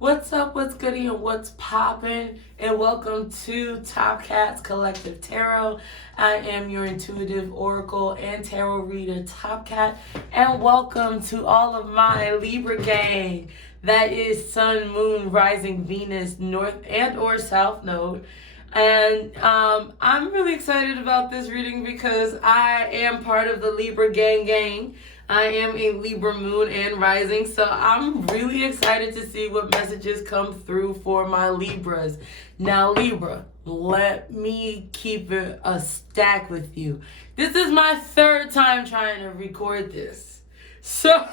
What's up, what's goody, and what's poppin'? And welcome to Top Cats Collective Tarot. I am your intuitive oracle and tarot reader, Top Cat. And welcome to all of my Libra gang. That is Sun, Moon, Rising, Venus, North and or South Node. And I'm really excited about this reading because I am part of the Libra gang. I am a Libra moon and rising, so I'm really excited to see what messages come through for my Libras. Now, Libra, let me keep it a stack with you. This is my third time trying to record this. So,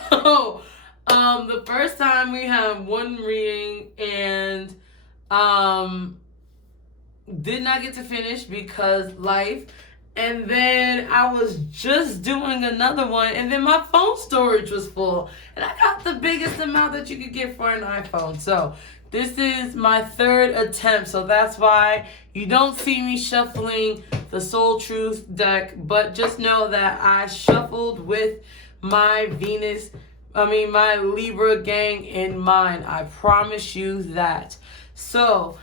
the first time we had one reading and did not get to finish because life. And then I was just doing another one, and then my phone storage was full. And I got the biggest amount that you could get for an iPhone. So this is my third attempt. So that's why you don't see me shuffling the Soul Truth deck. But just know that I shuffled with my my Libra gang in mind. I promise you that. So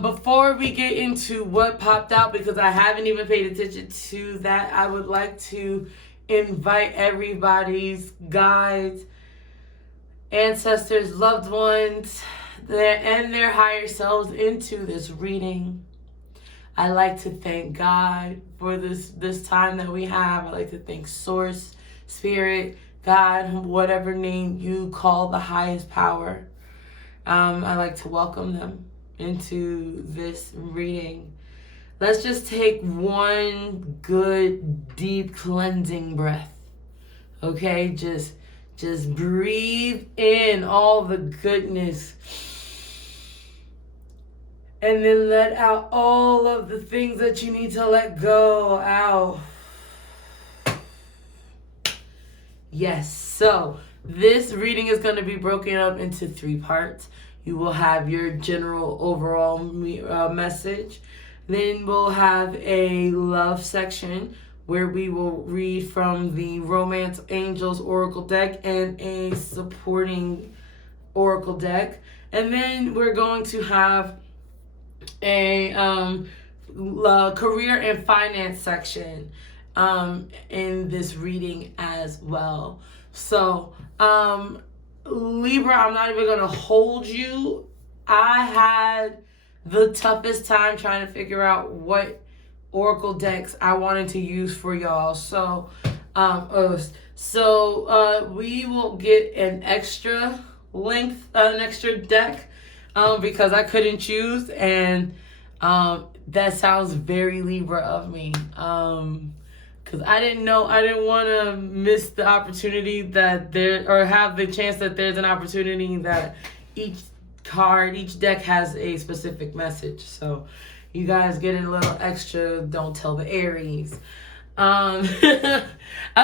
before we get into what popped out, because I haven't even paid attention to that, I would like to invite everybody's guides, ancestors, loved ones, and their higher selves into this reading. I like to thank God for this time that we have. I like to thank Source, Spirit, God, whatever name you call the highest power. I like to welcome them into this reading. Let's just take one good deep cleansing breath. Okay, just breathe in all the goodness and then let out all of the things that you need to let go out. Yes, so this reading is going to be broken up into 3 parts. You will have your general overall message. Then we'll have a love section where we will read from the Romance Angels Oracle deck and a supporting Oracle deck. And then we're going to have a career and finance section in this reading as well. So, Libra, I'm not even going to hold you. I had the toughest time trying to figure out what oracle decks I wanted to use for y'all. So, we will get an extra deck because I couldn't choose, and that sounds very Libra of me. Because I didn't want to miss the opportunity that have the chance that there's an opportunity that each deck has a specific message. So you guys get a little extra, don't tell the Aries. I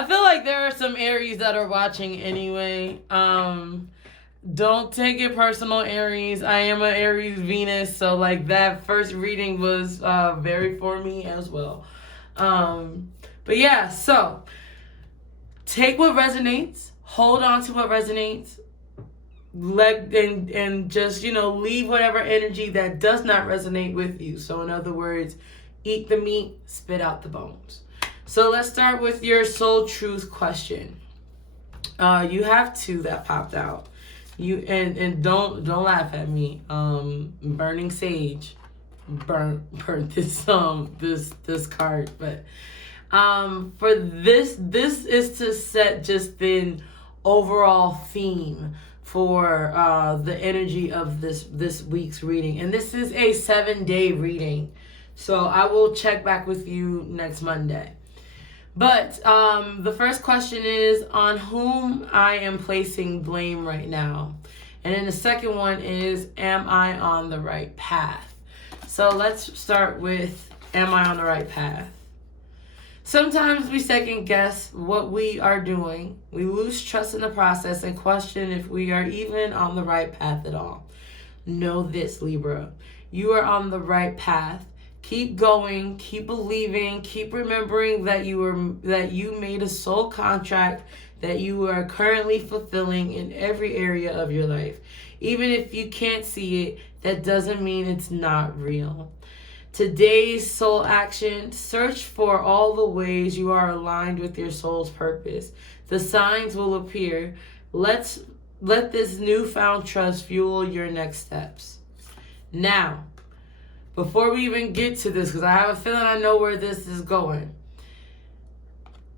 feel like there are some Aries that are watching anyway. Don't take it personal, Aries. I am an Aries Venus, so like that first reading was very for me as well. But yeah, so take what resonates, hold on to what resonates, and just, leave whatever energy that does not resonate with you. So in other words, eat the meat, spit out the bones. So let's start with your soul truth question. You have 2 that popped out. And don't laugh at me. Burning sage burnt this card, but for this is to set just the overall theme for the energy of this week's reading. And this is a 7-day reading. So I will check back with you next Monday. But the first question is on whom I am placing blame right now. And then the second one is, am I on the right path? So let's start with, am I on the right path? Sometimes we second guess what we are doing. We lose trust in the process and question if we are even on the right path at all. Know this, Libra. You are on the right path. Keep going, keep believing, keep remembering that you made a soul contract that you are currently fulfilling in every area of your life. Even if you can't see it, that doesn't mean it's not real. Today's soul action: search for all the ways you are aligned with your soul's purpose. The signs will appear. Let this newfound trust fuel your next steps. Now, before we even get to this, because I have a feeling I know where this is going,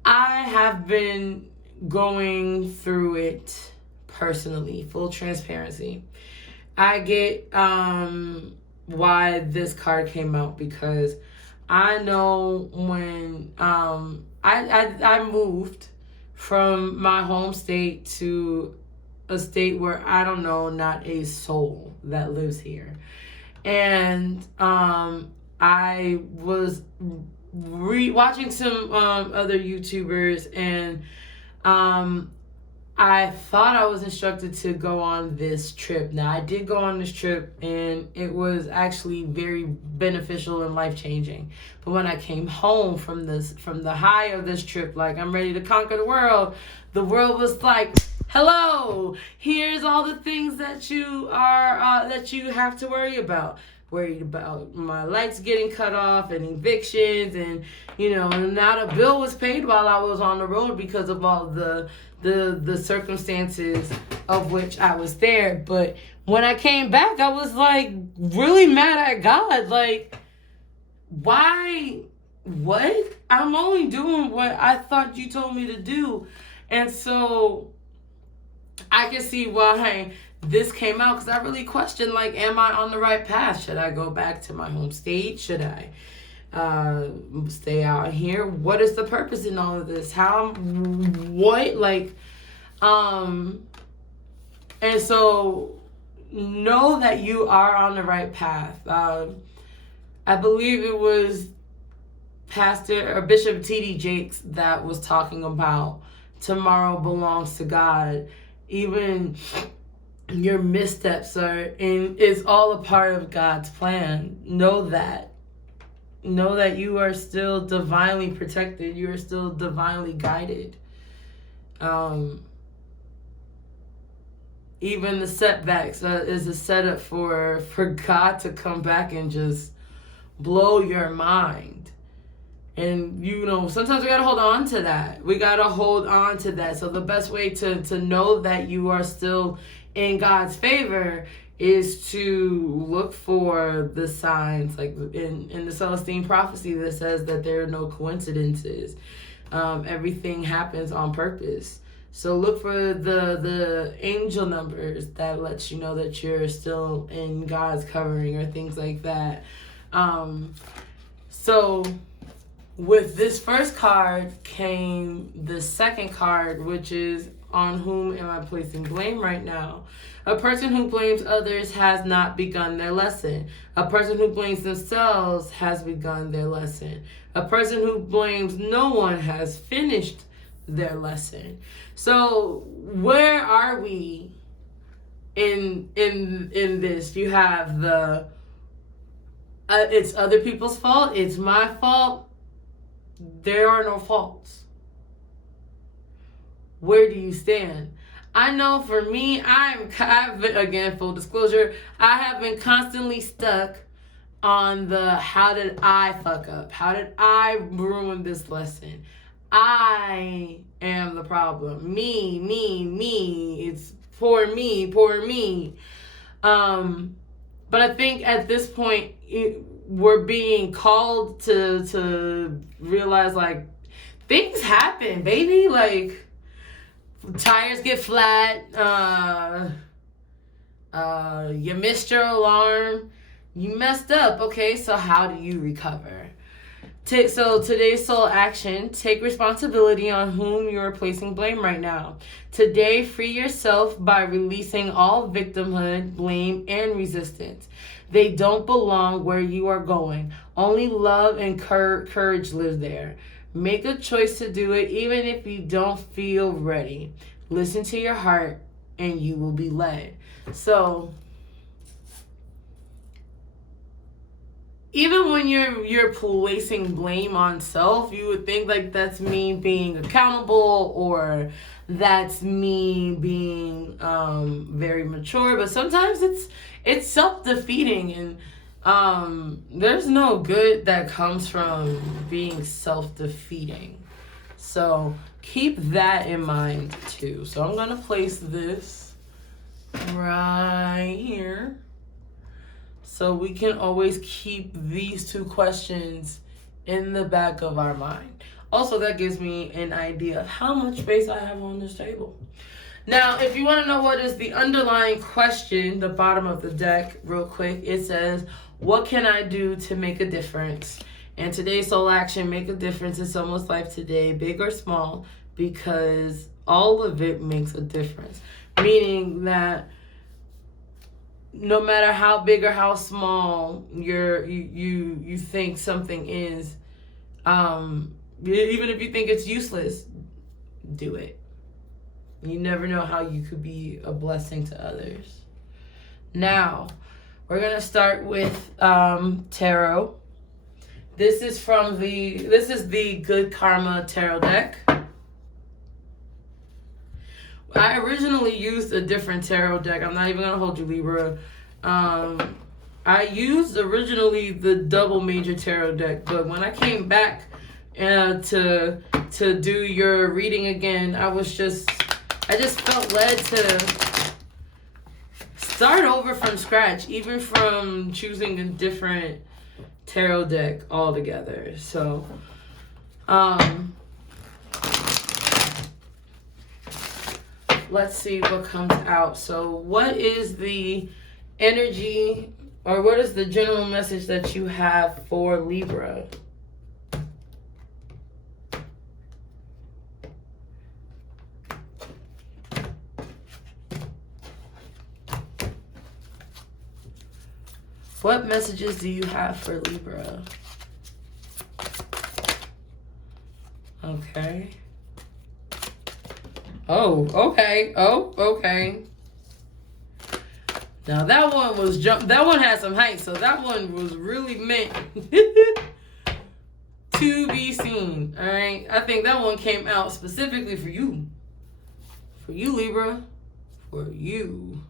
I have been going through it personally, full transparency. I get why this card came out, because I know when I moved from my home state to a state where I don't know not a soul that lives here. And I was watching some other YouTubers, and I thought I was instructed to go on this trip. Now, I did go on this trip, and it was actually very beneficial and life-changing. But when I came home from the high of this trip, like, I'm ready to conquer the world was like, hello, here's all the things that you are that you have to worry about. Worried about my lights getting cut off and evictions, and not a bill was paid while I was on the road because of all the circumstances of which I was there. But when I came back, I was like really mad at God. Like, why? What? I'm only doing what I thought you told me to do. And so I can see why this came out, because I really questioned, like, am I on the right path? Should I go back to my home state? Should I stay out here? What is the purpose in all of this? What? Like, and so know that you are on the right path. I believe it was Pastor or Bishop T.D. Jakes that was talking about tomorrow belongs to God. Even your missteps is all a part of God's plan. Know that you are still divinely protected. You are still divinely guided. Even the setbacks is a setup for God to come back and just blow your mind. And sometimes we gotta hold on to that. So the best way to know that you are still in God's favor is to look for the signs, like in the Celestine prophecy that says that there are no coincidences. Everything happens on purpose. So look for the angel numbers that lets you know that you're still in God's covering, or things like that. So with this first card came the second card, which is, on whom am I placing blame right now? A person who blames others has not begun their lesson. A person who blames themselves has begun their lesson. A person who blames no one has finished their lesson. So where are we in this? You have the it's other people's fault, it's my fault. There are no faults. Where do you stand? I know for me, I've been, again, full disclosure, I have been constantly stuck on the how did I fuck up? How did I ruin this lesson? I am the problem. Me. It's poor me. But I think at this point, we're being called to realize, like, things happen, baby. Like, tires get flat, you missed your alarm, you messed up. Okay, so how do you recover? So today's soul action: take responsibility on whom you are placing blame right now. Today, free yourself by releasing all victimhood, blame, and resistance. They don't belong where you are going. Only love and courage live there. Make a choice to do it even if you don't feel ready. Listen to your heart and you will be led. So even when you're placing blame on self, you would think like that's me being accountable, or that's me being very mature, but sometimes it's self-defeating, and there's no good that comes from being self-defeating. So keep that in mind too. So I'm gonna place this right here, so we can always keep these two questions in the back of our mind. Also, that gives me an idea of how much space I have on this table. Now, if you want to know what is the underlying question, the bottom of the deck, real quick, it says, what can I do to make a difference? And today's soul action, make a difference in someone's life today, big or small, because all of it makes a difference. Meaning that no matter how big or how small you think something is, even if you think it's useless, do it. You never know how you could be a blessing to others. Now, we're gonna start with tarot. This is the Good Karma Tarot deck. I originally used a different tarot deck. I'm not even gonna hold you, Libra. I used originally the double major tarot deck, but when I came back to do your reading again, I just felt led to start over from scratch, even from choosing a different tarot deck altogether. So, let's see what comes out. So what is the energy, or what is the general message that you have for Libra? What messages do you have for Libra? Okay. Oh, okay. Oh, okay. Now that one was that one had some height, so that one was really meant to be seen. All right. I think that one came out specifically for you. For you, Libra. For you.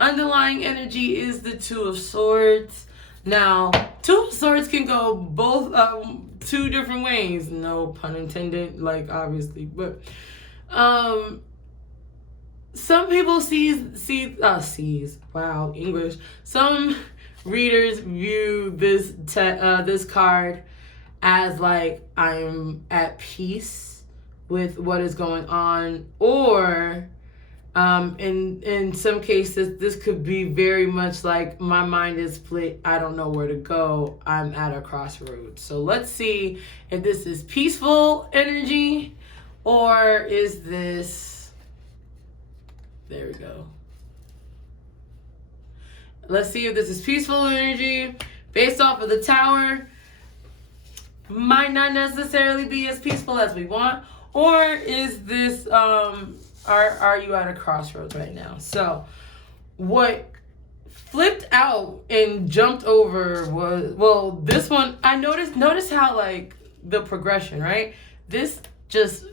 Underlying energy is the Two of Swords. Now, Two of Swords can go both two different ways. No pun intended, like obviously, but some people sees. Wow, English. Some readers view this card as like I'm at peace with what is going on, or in some cases, this could be very much like my mind is split. I don't know where to go. I'm at a crossroads. So let's see if this is peaceful energy, or is this, there we go. Let's see if this is peaceful energy based off of the Tower. Might not necessarily be as peaceful as we want, or is this are you at a crossroads right now? So what flipped out and jumped over was, well, this one, I notice how like the progression, right? This just,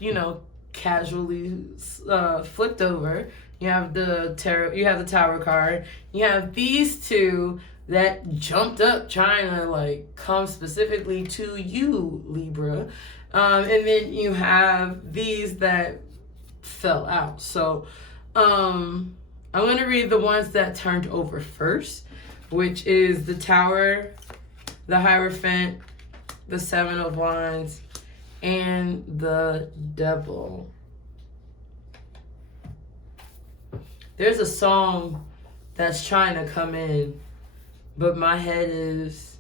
casually flipped over. You have the Tower card. You have these two that jumped up trying to like come specifically to you, Libra. And then you have these that fell out. So I'm going to read the ones that turned over first, which is the Tower, the Hierophant, the Seven of Wands, and the Devil. There's a song that's trying to come in, but my head is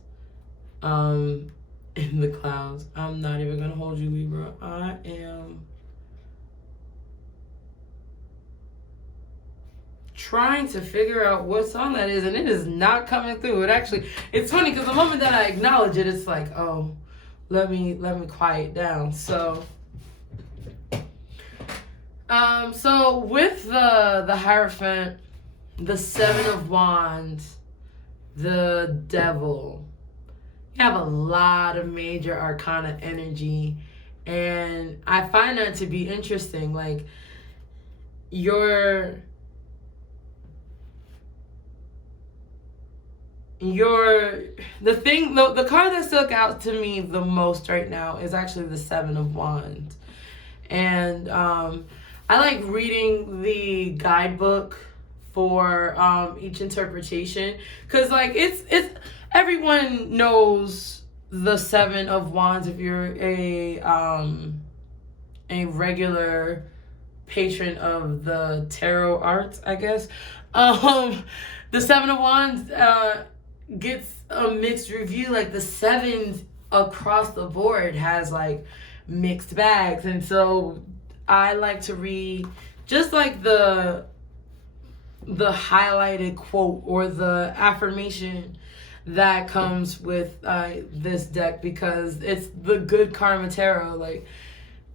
in the clouds. I'm not even going to hold you, Libra. I am trying to figure out what song that is, and it is not coming through. It's funny because the moment that I acknowledge it, it's like, oh, let me quiet down. So with the Hierophant, the Seven of Wands, the Devil, you have a lot of major arcana energy, And I find that to be interesting. Like, the card that stuck out to me the most right now is actually the Seven of Wands. And I like reading the guidebook for each interpretation, because like it's everyone knows the Seven of Wands if you're a regular patron of the tarot arts, I guess. The Seven of Wands gets a mixed review. Like, the sevens across the board has like mixed bags, and so I like to read just like the highlighted quote or the affirmation that comes with this deck, because it's the good karma tarot. Like,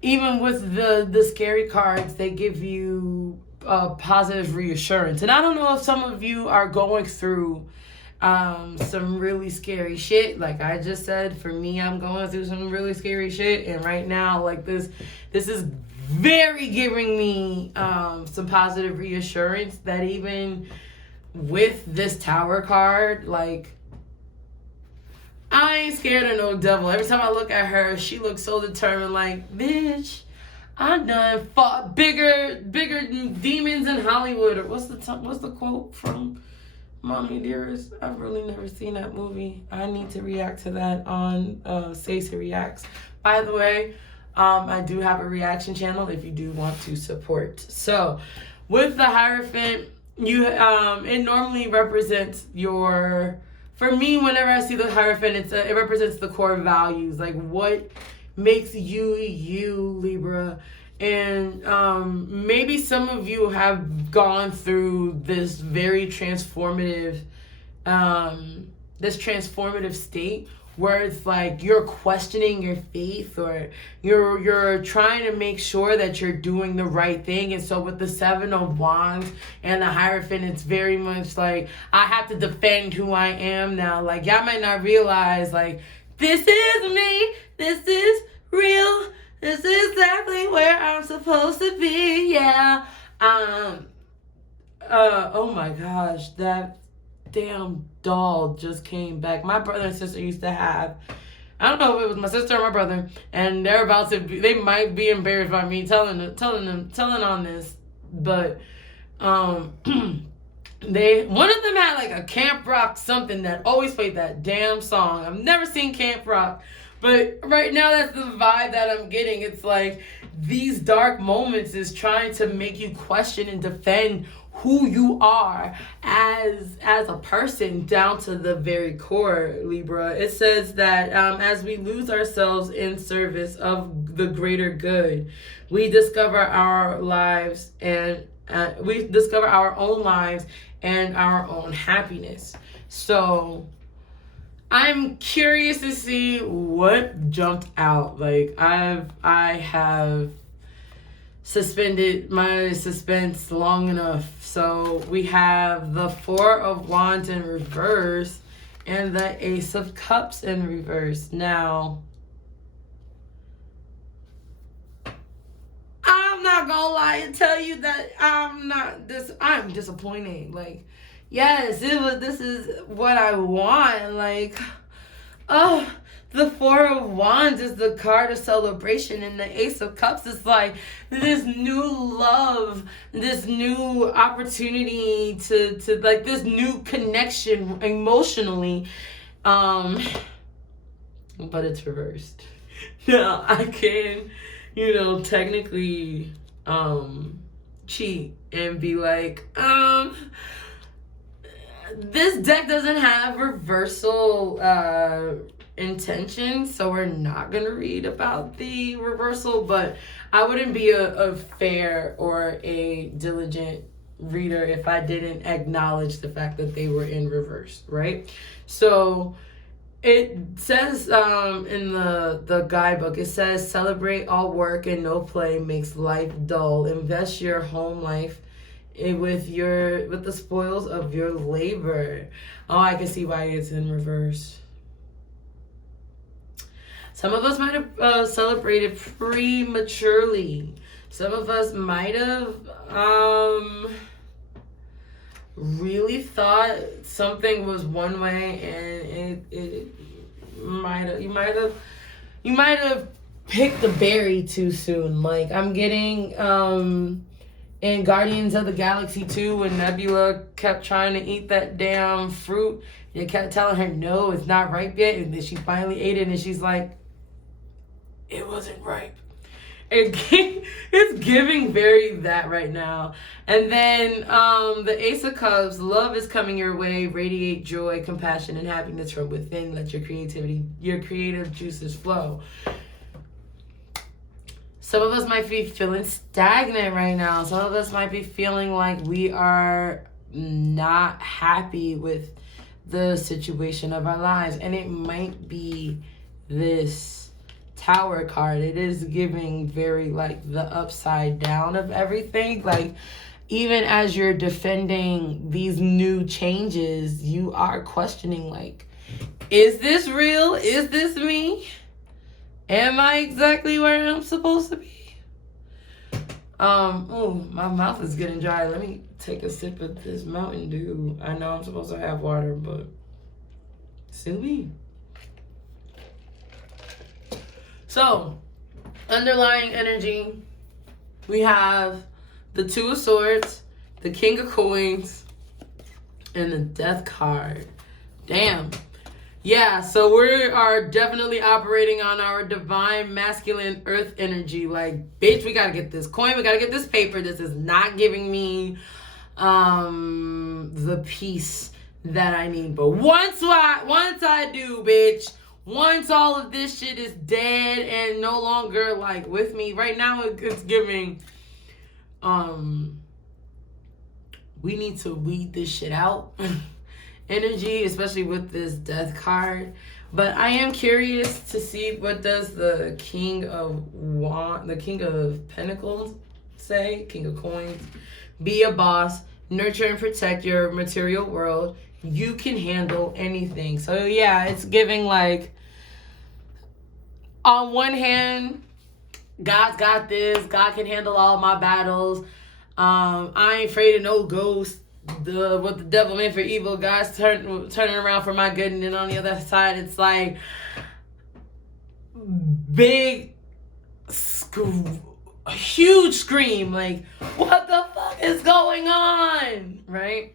even with the scary cards, they give you positive reassurance. And I don't know if some of you are going through some really scary shit. Like I just said, for me, I'm going through some really scary shit, and right now, like, this is very giving me some positive reassurance that even with this Tower card, like, I ain't scared of no devil. Every time I look at her, she looks so determined, like, bitch, I done fought bigger demons in Hollywood. Or what's the quote from Mommy Dearest? I've really never seen that movie. I need to react to that on SEYSII Reacts. By the way, I do have a reaction channel if you do want to support. So with the Hierophant, it normally represents your... For me, whenever I see the Hierophant, it represents the core values, like what makes you, Libra. And maybe some of you have gone through this very transformative, state where it's like you're questioning your faith, or you're trying to make sure that you're doing the right thing. And so with the Seven of Wands and the Hierophant, it's very much like, I have to defend who I am now. Like, y'all might not realize, like, this is me, this is real, this is exactly where I'm supposed to be. Yeah. Oh my gosh, that damn doll just came back. My brother and sister used to have, I don't know if it was my sister or my brother, and they're about to be, they might be embarrassed by me telling on this, but one of them had like a Camp Rock something that always played that damn song. I've never seen Camp Rock, but right now that's the vibe that I'm getting. It's like these dark moments is trying to make you question and defend who you are as a person down to the very core, Libra. It says that as we lose ourselves in service of the greater good, we discover our lives and we discover our own lives and our own happiness. So I'm curious to see what jumped out. Like, I have suspended my suspense long enough. So we have the Four of Wands in reverse and the Ace of Cups in reverse. Now, I'm not gonna lie and tell you that I'm disappointed. Like, yes, this is what I want. Like, oh, the Four of Wands is the card of celebration, and the Ace of Cups is like this new love, this new opportunity to like this new connection emotionally. But it's reversed. Now I can, technically cheat and be like, this deck doesn't have reversal intention, so we're not gonna read about the reversal. But I wouldn't be a fair or a diligent reader if I didn't acknowledge the fact that they were in reverse, right? So it says in the guidebook, it says, celebrate all work and no play makes life dull. Invest your home life with the spoils of your labor. Oh, I can see why it's in reverse. Some of us might have celebrated prematurely. Some of us might have really thought something was one way, and it might have, you might have picked the berry too soon. Like, I'm getting in Guardians of the Galaxy 2, when Nebula kept trying to eat that damn fruit, they kept telling her no, it's not ripe yet, and then she finally ate it, and she's like, it wasn't ripe. It's giving very that right now. And then the Ace of Cups, love is coming your way. Radiate joy, compassion, and happiness from within. Let your creative juices flow. Some of us might be feeling stagnant right now. Some of us might be feeling like we are not happy with the situation of our lives. And it might be this Tower card. It is giving very like the upside down of everything. Like, even as you're defending these new changes, you are questioning, like, is this real? Is this me? Am I exactly where I'm supposed to be? Oh, my mouth is getting dry. Let me take a sip of this Mountain Dew. I know I'm supposed to have water, but still be. So, underlying energy, we have the Two of Swords, the King of Coins, and the Death card. Damn. Yeah, so we are definitely operating on our divine masculine earth energy. Like, bitch, we gotta get this coin, we gotta get this paper. This is not giving me the peace that I need. But once I do, bitch, once all of this shit is dead and no longer like with me, right now it's giving we need to weed this shit out energy, especially with this Death card. But I am curious to see what does the King of Pentacles say. King of Coins. Be a boss, nurture and protect your material world. You can handle anything. So yeah, it's giving like, on one hand, God's got this. God can handle all my battles. I ain't afraid of no ghost. What the devil meant for evil, God's turning around for my good. And then on the other side, it's like big, huge scream. Like, what the fuck is going on? Right?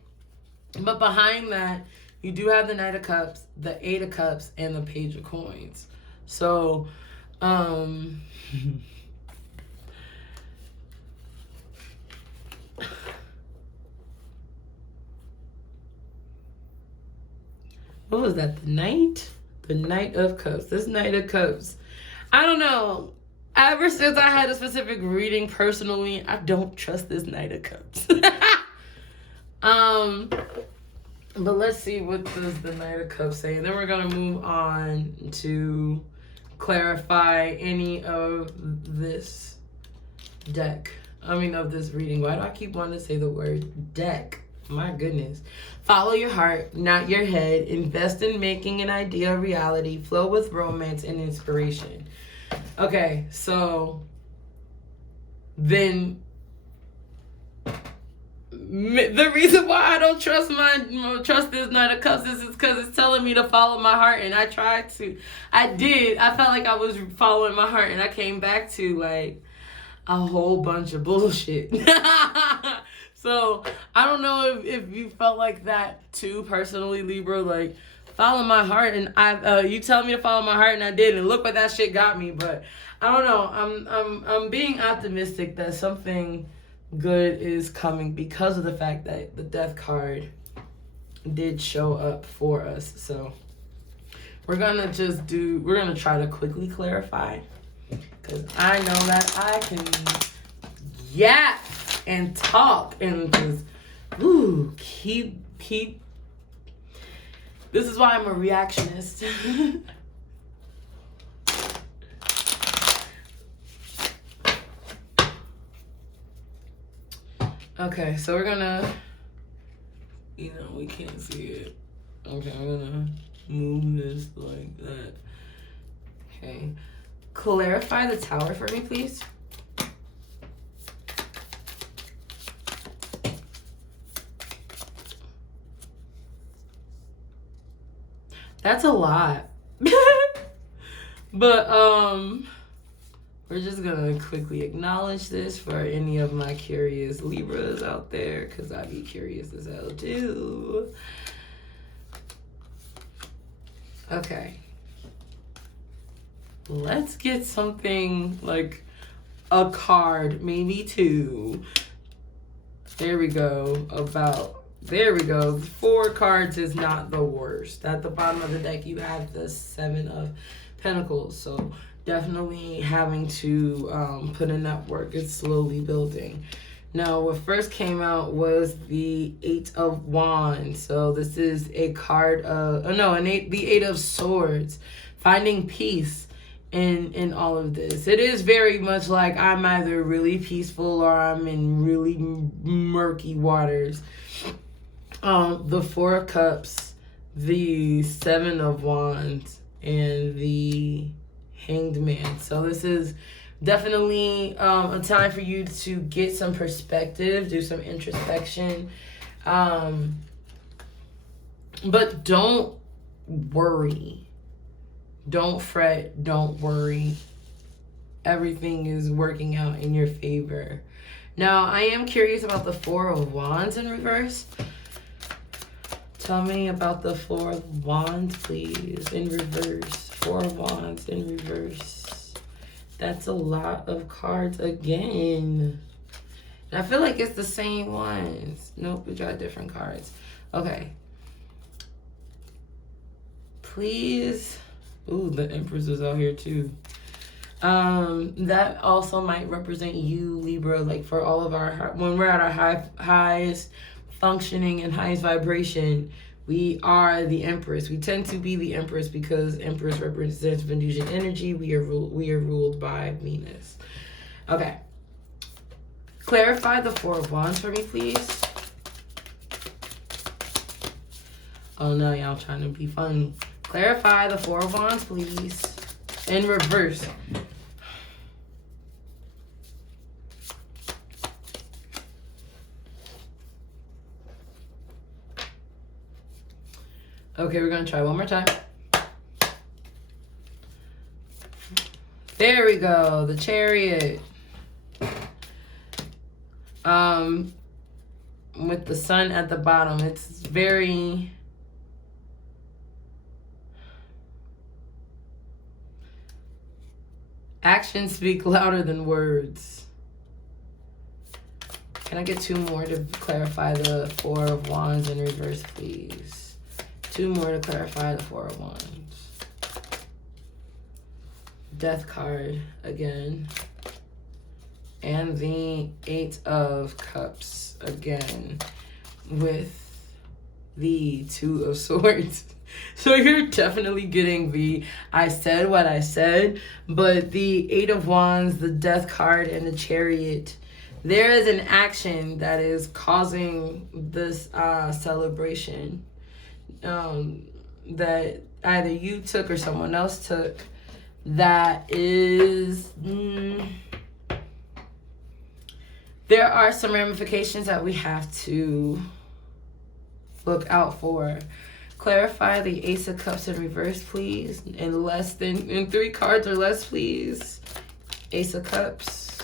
But behind that, you do have the Knight of Cups, the Eight of Cups, and the Page of Coins. So, what was that? The Knight? The Knight of Cups. This Knight of Cups. I don't know. Ever since I had a specific reading personally, I don't trust this Knight of Cups. But let's see what does the Knight of Cups say. And then we're going to move on to clarify any of this deck. Of this reading. Why do I keep wanting to say the word deck? My goodness. Follow your heart, not your head. Invest in making an idea a reality. Flow with romance and inspiration. Okay, so then the reason why I don't trust this Knight of Cups is because it's telling me to follow my heart, and I tried to. I felt like I was following my heart, and I came back to like a whole bunch of bullshit. So I don't know if you felt like that too personally, Libra. Like, follow my heart, and you tell me to follow my heart, and I did, and look what that shit got me. But I don't know. I'm being optimistic that something good is coming because of the fact that the Death card did show up for us. So we're gonna try to quickly clarify, because I know that I can yap and talk and just keep. This is why I'm a reactionist. Okay, so we're gonna, we can't see it. Okay, I'm gonna move this like that. Okay. Clarify the Tower for me, please. That's a lot. But we're just gonna quickly acknowledge this for any of my curious Libras out there, because I be curious as hell too. Okay. Let's get something like a card, maybe two. There we go. There we go. 4 cards is not the worst. At the bottom of the deck, you have the 7 of Pentacles. So definitely having to put in that work. It's slowly building. Now, what first came out was the 8 of Wands. So this is a card of, the 8 of Swords. Finding peace in all of this. It is very much like I'm either really peaceful or I'm in really murky waters. The 4 of Cups, the 7 of Wands, and the Hanged Man. So this is definitely a time for you to get some perspective, do some introspection. But don't worry. Don't fret. Don't worry. Everything is working out in your favor. Now, I am curious about the 4 of Wands in reverse. Tell me about the 4 of Wands, please, in reverse. 4 of Wands in reverse. That's a lot of cards again. And I feel like it's the same ones. Nope, we tried different cards. Okay. Please. Ooh, the Empress is out here too. That also might represent you, Libra, like for all of our, when we're at our highest functioning and highest vibration, we are the Empress. We tend to be the Empress because Empress represents Venusian energy. We are ruled by Venus. Okay. Clarify the 4 of Wands for me, please. Oh no, y'all trying to be funny. Clarify the 4 of Wands, please. In reverse. Okay, we're going to try one more time. There we go. The Chariot. With the sun at the bottom. It's very... Actions speak louder than words. Can I get 2 more to clarify the 4 of Wands in reverse, please? 2 more to clarify the 4 of Wands. Death card again. And the 8 of Cups again. With the 2 of Swords. So you're definitely getting the I said what I said, but the 8 of Wands, the Death card, and the Chariot, there is an action that is causing this celebration that either you took or someone else took that is... there are some ramifications that we have to look out for. Clarify the Ace of Cups in reverse, please. In 3 cards or less, please. Ace of Cups.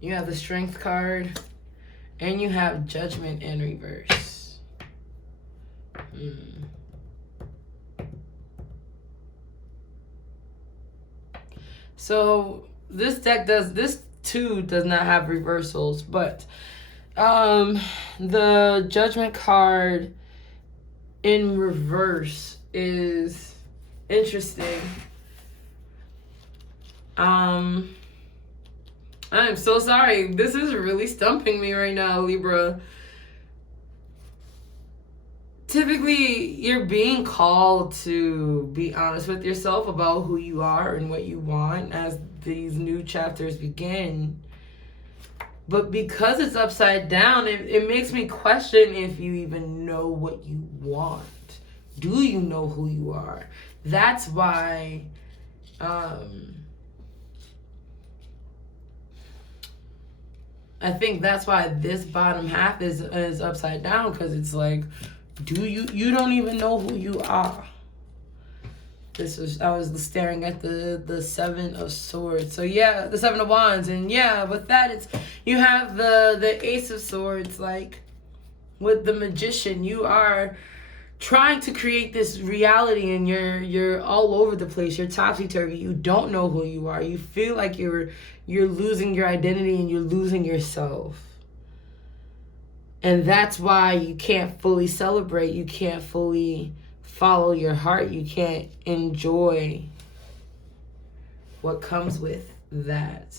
You have the Strength card. And you have Judgment in reverse. So this deck this too does not have reversals, but the Judgment card in reverse is interesting. I'm so sorry. This is really stumping me right now, Libra. Typically, you're being called to be honest with yourself about who you are and what you want as these new chapters begin. But because it's upside down, it makes me question if you even know what you want. Do you know who you are? That's why I think that's why this bottom half is upside down, because it's like, you don't even know who you are. I was staring at the Seven of Swords. So yeah, the Seven of Wands, and yeah, with that you have the Ace of Swords. Like with the Magician, you are trying to create this reality, and you're all over the place. You're topsy-turvy. You don't know who you are. You feel like you're losing your identity and you're losing yourself. And that's why you can't fully celebrate. You can't fully follow your heart. You can't enjoy what comes with that.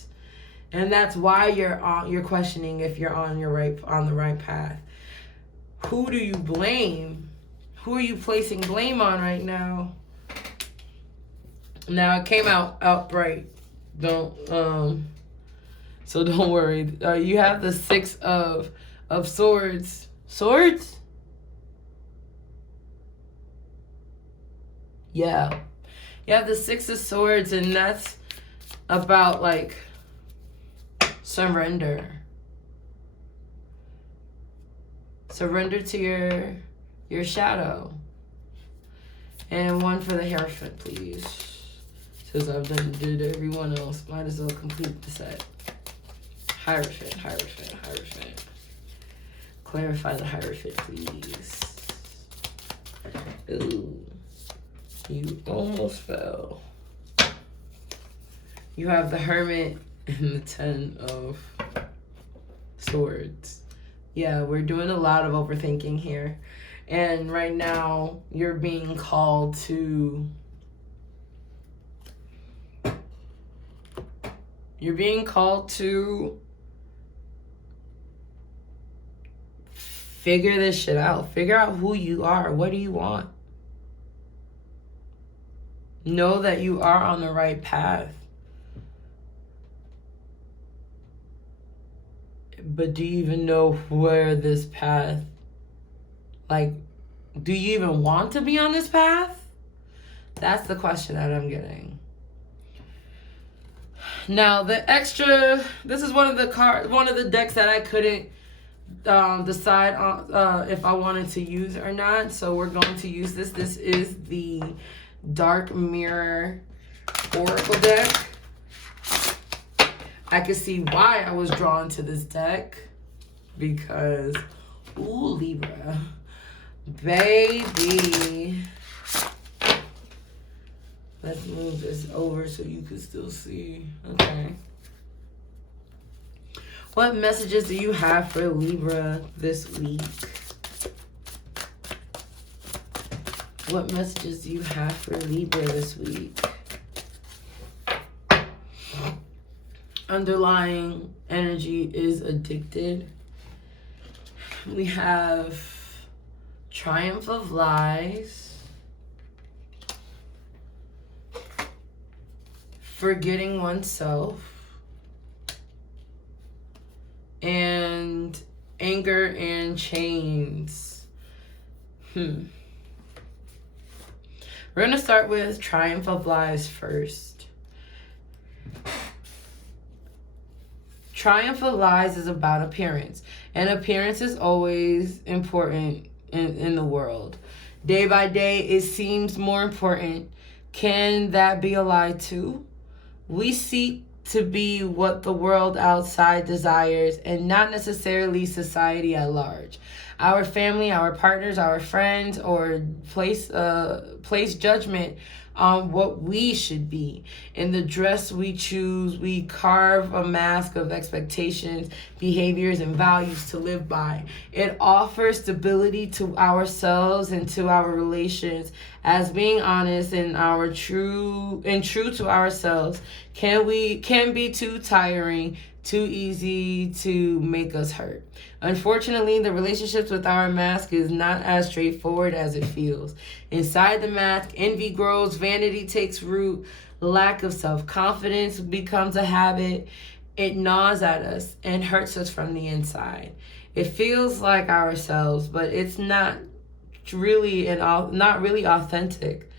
And that's why you're questioning if you're on the right path. Who do you blame? Who are you placing blame on right now? Now it came out outright. So don't worry. You have the Six of Swords. Swords? Yeah. You have the Six of Swords, and that's about like surrender. Surrender to your shadow. And one for the Hierophant, please. Since I've did everyone else, might as well complete the set. Hierophant. Clarify the Hierophant, please. Ooh. You almost fell. You have the Hermit and the Ten of Swords. Yeah, we're doing a lot of overthinking here. And right now, you're being called to... figure this shit out. Figure out who you are. What do you want? Know that you are on the right path. But do you even know where this path... Like, do you even want to be on this path? That's the question that I'm getting. Now, the extra... This is one of the decks that I couldn't decide on if I wanted to use or not. So we're going to use this. This is the Dark Mirror Oracle deck. I can see why I was drawn to this deck. Because, ooh, Libra. Baby. Let's move this over so you can still see. Okay. What messages do you have for Libra this week? What messages do you have for Libra this week? Underlying energy is addicted. We have Triumph of Lies. Forgetting oneself. And Anger and Chains. We're going to start with Triumph of Lies first. Triumph of Lies is about appearance. And appearance is always important in the world. Day by day, it seems more important. Can that be a lie too? We seek to be what the world outside desires and not necessarily society at large. Our family, our partners, our friends, or place judgment on what we should be. In the dress we choose, we carve a mask of expectations, behaviors, and values to live by. It offers stability to ourselves and to our relations. As being honest and true to ourselves can be too tiring, too easy to make us hurt. Unfortunately, the relationships with our mask is not as straightforward as it feels. Inside the mask, envy grows, vanity takes root, lack of self-confidence becomes a habit. It gnaws at us and hurts us from the inside. It feels like ourselves, but it's not really and not really authentic.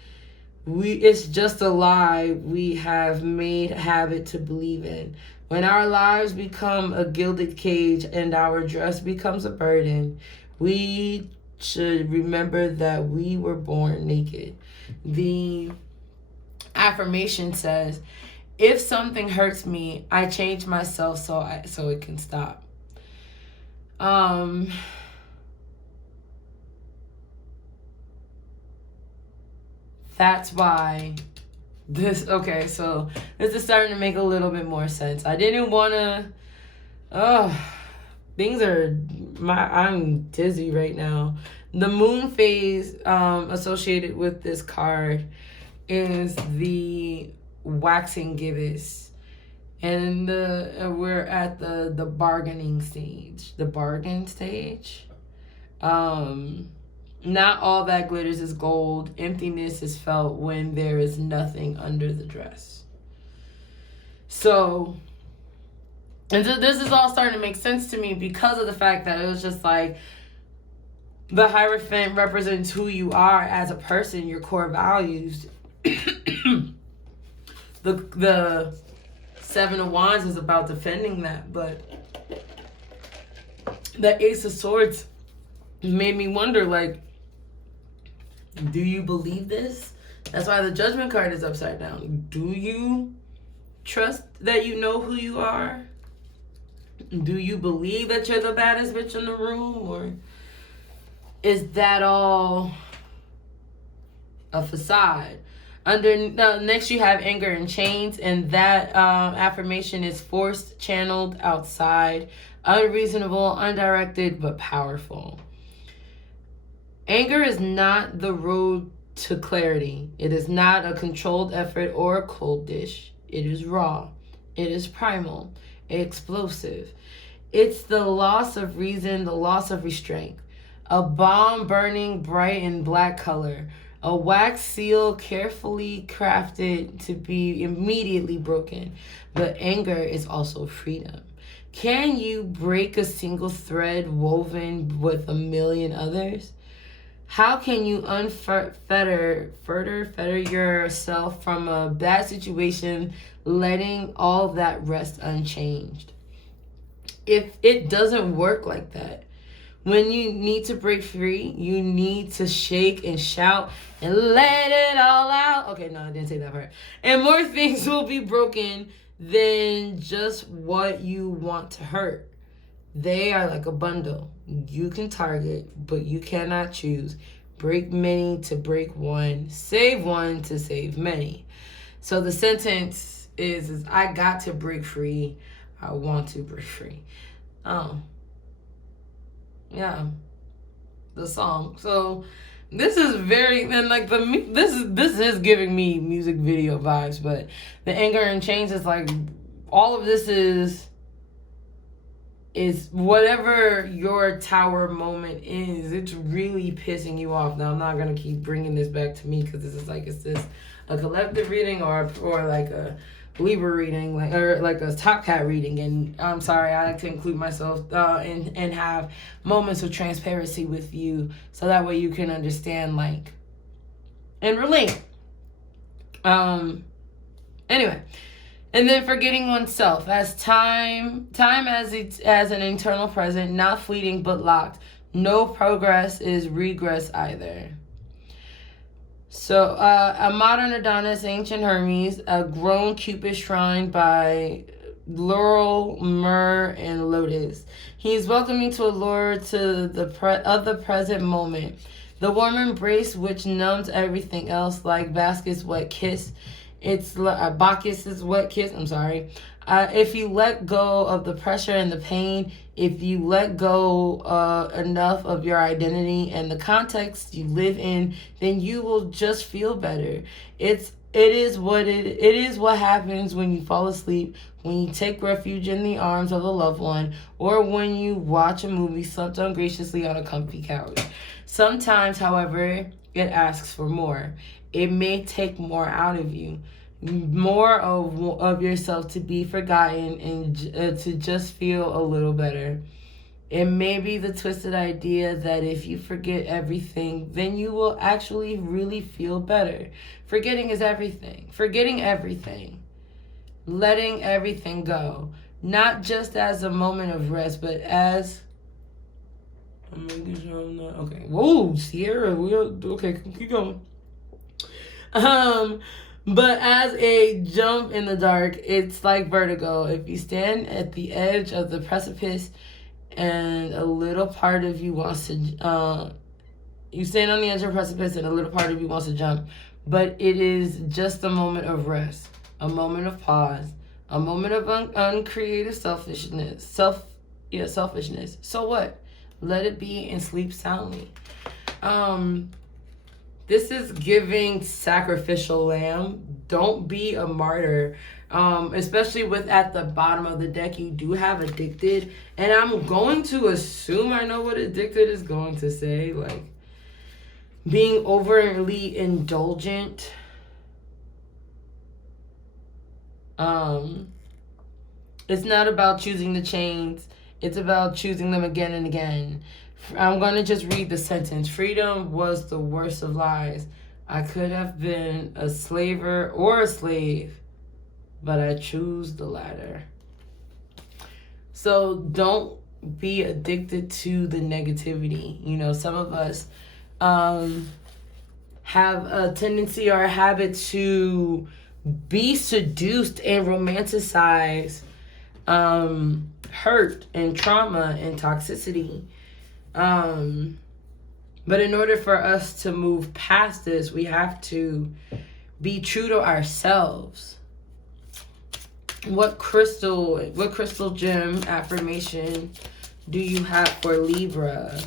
It's just a lie we have made habit to believe in. When our lives become a gilded cage and our dress becomes a burden, we should remember that we were born naked. The affirmation says, if something hurts me, I change myself so it can stop. That's why so this is starting to make a little bit more sense. I didn't want to, I'm dizzy right now. The moon phase associated with this card is the waxing gibbous. And we're at the bargaining stage. The bargain stage. Not all that glitters is gold. Emptiness is felt when there is nothing under the dress. So, and so this is all starting to make sense to me because of the fact that it was just like the Hierophant represents who you are as a person, your core values. The Seven of Wands is about defending that, but the Ace of Swords made me wonder, like, do you believe this? That's why the Judgment card is upside down. Do you trust that you know who you are? Do you believe that you're the baddest bitch in the room? Or is that all a facade? Next you have anger and chains, and that affirmation is forced, channeled, outside, unreasonable, undirected, but powerful. Anger is not the road to clarity. It is not a controlled effort or a cold dish. It is raw. It is primal, explosive. It's the loss of reason, the loss of restraint. A bomb burning bright in black color. A wax seal carefully crafted to be immediately broken. But anger is also freedom. Can you break a single thread woven with a million others? How can you fetter yourself from a bad situation, letting all of that rest unchanged? If it doesn't work like that, when you need to break free, you need to shake and shout and let it all out. Okay, no, I didn't say that part. And more things will be broken than just what you want to hurt. They are like a bundle. You can target, but you cannot choose. Break many to break one. Save one to save many. So the sentence is I got to break free. I want to break free. Yeah, the song. So this is very, and like this is giving me music video vibes. But the anger and chains is like all of this is whatever your tower moment is. It's really pissing you off. Now I'm not gonna keep bringing this back to me because this is like, is this a collective reading or like a Libra reading, like a Top Cat reading? And I'm sorry, I like to include myself and have moments of transparency with you, so that way you can understand, like, and relate. Anyway, and then forgetting oneself as time as an internal present, not fleeting but locked. No progress is regress either. So, a modern Adonis, ancient Hermes, a grown Cupid shrine by laurel, myrrh, and lotus. He is welcoming to allure to the present moment. The warm embrace which numbs everything else, like Bacchus' wet kiss. It's Bacchus's wet kiss. I'm sorry. If you let go of the pressure and the pain, if you let go enough of your identity and the context you live in, then you will just feel better. It is what happens when you fall asleep, when you take refuge in the arms of a loved one, or when you watch a movie slept ungraciously on a comfy couch. Sometimes, however, it asks for more. It may take more out of you, more of yourself to be forgotten and to just feel a little better. It may be the twisted idea that if you forget everything, then you will actually really feel better. Forgetting is everything. Forgetting everything. Letting everything go. Not just as a moment of rest, but as... I'm making sure I'm not... Okay. Whoa, Sierra. Okay, keep going. But as a jump in the dark, it's like vertigo. If you stand at the edge of the precipice and a little part of you wants to, you stand on the edge of a precipice and a little part of you wants to jump, but it is just a moment of rest, a moment of pause, a moment of uncreative selfishness. Selfishness. So what? Let it be and sleep soundly. This is giving sacrificial lamb. Don't be a martyr. Especially with at the bottom of the deck, you do have addicted. And I'm going to assume I know what addicted is going to say. Like, being overly indulgent. It's not about choosing the chains. It's about choosing them again and again. I'm going to just read the sentence. Freedom was the worst of lies. I could have been a slaver or a slave, but I choose the latter. So don't be addicted to the negativity. You know, some of us have a tendency or a habit to be seduced and romanticize hurt and trauma and toxicity. But in order for us to move past this, we have to be true to ourselves. What crystal gem affirmation do you have for Libra?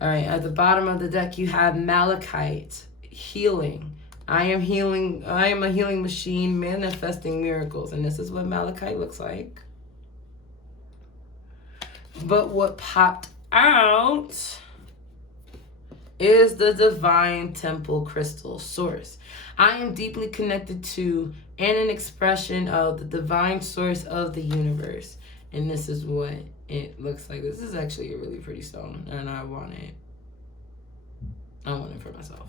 All right, at the bottom of the deck, you have Malachite, healing. I am healing. I am a healing machine manifesting miracles. And this is what Malachite looks like. But what popped out is the divine temple crystal source. I am deeply connected to and an expression of the divine source of the universe. And this is what it looks like. This is actually a really pretty stone, and I want it. I want it for myself.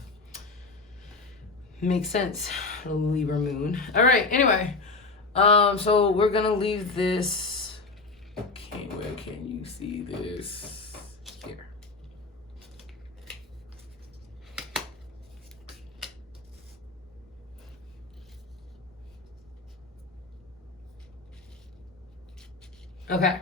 Makes sense, Libra moon. All right, anyway. So we're gonna leave this. Okay, where can you see this? Here. Okay.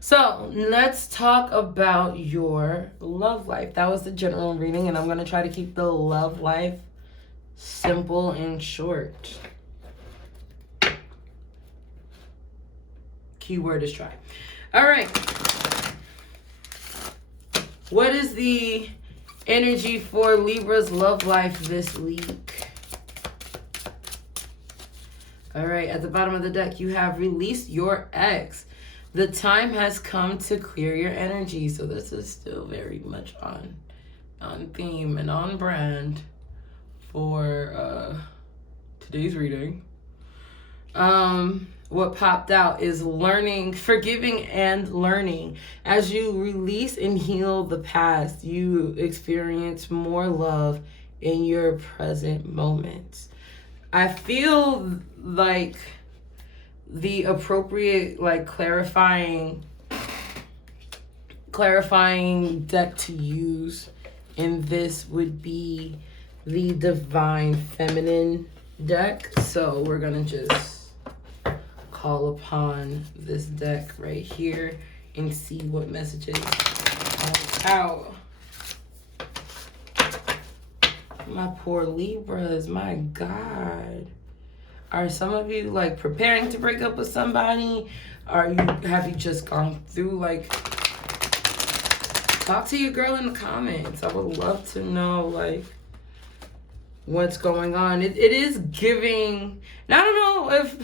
So let's talk about your love life. That was the general reading, and I'm going to try to keep the love life simple and short. Keyword is try. All right. What is the energy for Libra's love life this week? All right. At the bottom of the deck, you have released your ex. The time has come to clear your energy. So this is still very much on theme and on brand for today's reading. What popped out is learning, forgiving and learning. As you release and heal the past, you experience more love in your present moments. I feel like the appropriate, like, clarifying deck to use in this would be the Divine Feminine deck. So we're gonna just call upon this deck right here and see what messages come out. My poor Libras, my God. Are some of you, like, preparing to break up with somebody? Have you just gone through, like, talk to your girl in the comments. I would love to know, like, what's going on. It is giving, and I don't know if,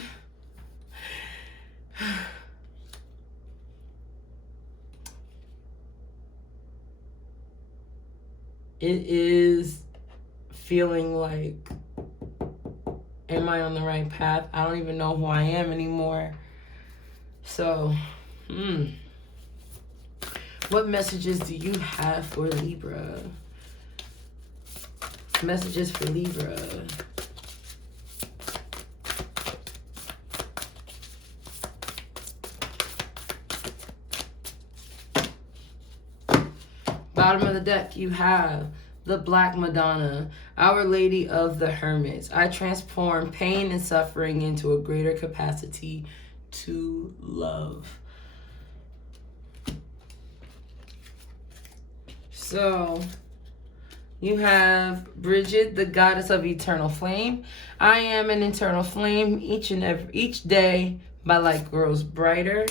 it is feeling like, am I on the right path? I don't even know who I am anymore. So What messages do you have for Libra? Messages for Libra. Bottom of the deck, you have the Black Madonna, Our Lady of the Hermits. I transform pain and suffering into a greater capacity to love. So, you have Bridget, the goddess of eternal flame. I am an eternal flame. Each day, my light grows brighter.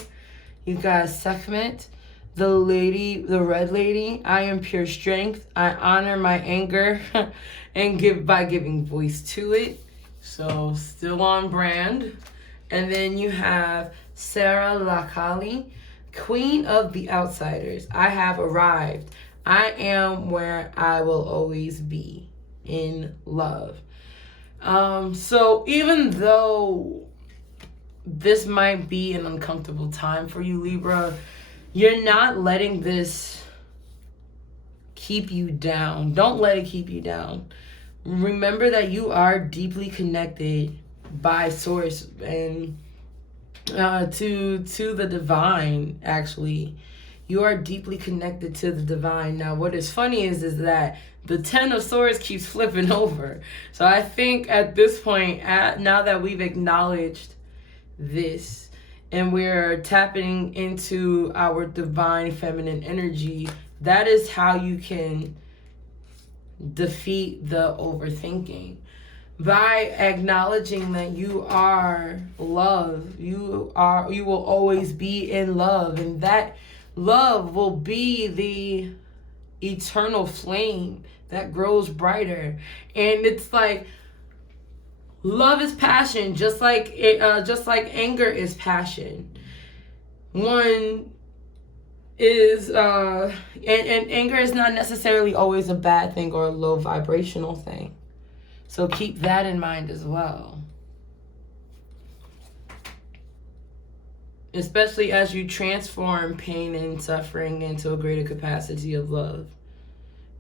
You got Sekhmet, the red lady. I am pure strength. I honor my anger and by giving voice to it. So still on brand. And then you have Sarah Lakali, queen of the outsiders. I have arrived. I am where I will always be, in love. So even though this might be an uncomfortable time for you, Libra, you're not letting this keep you down. Don't let it keep you down. Remember that you are deeply connected by source and to the divine, actually. You are deeply connected to the divine. Now, what is funny is that the 10 of Swords keeps flipping over. So I think at this point, now that we've acknowledged this and we're tapping into our divine feminine energy, that is how you can defeat the overthinking. By acknowledging that you are love, you will always be in love, and that love will be the eternal flame that grows brighter. And it's like love is passion, just like anger is passion. One is and anger is not necessarily always a bad thing or a low vibrational thing. So keep that in mind as well. Especially as you transform pain and suffering into a greater capacity of love.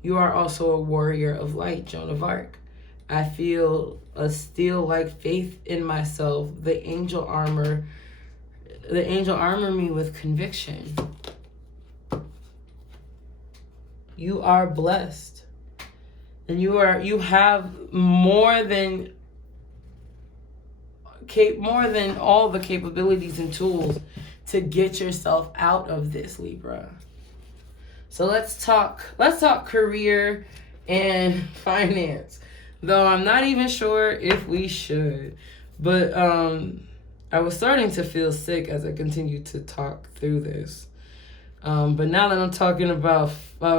You are also a warrior of light, Joan of Arc. I feel a steel-like faith in myself. The angel armor me with conviction. You are blessed. And you have more than all the capabilities and tools to get yourself out of this, Libra. So let's talk career and finance. Though I'm not even sure if we should. But I was starting to feel sick as I continued to talk through this. But now that I'm talking about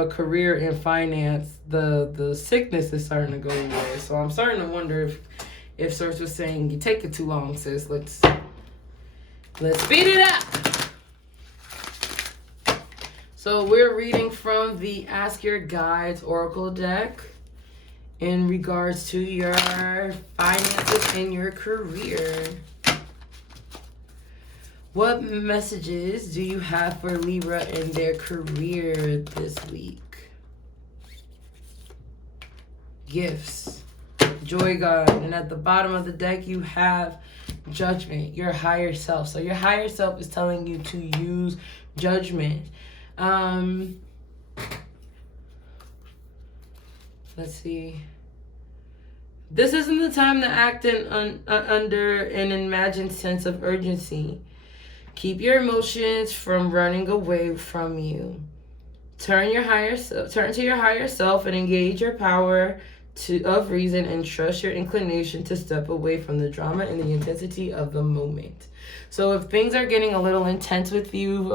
career and finance, the sickness is starting to go away. So I'm starting to wonder if Source was saying, you take it too long, sis. Let's speed it up. So we're reading from the Ask Your Guides Oracle deck in regards to your finances and your career. What messages do you have for Libra in their career this week? Gifts. Joy God. And at the bottom of the deck, you have judgment, your higher self. So your higher self is telling you to use judgment. Let's see. This isn't the time to act under an imagined sense of urgency. Keep your emotions from running away from you. Turn to your higher self and engage your power of reason and trust your inclination to step away from the drama and the intensity of the moment. So if things are getting a little intense with you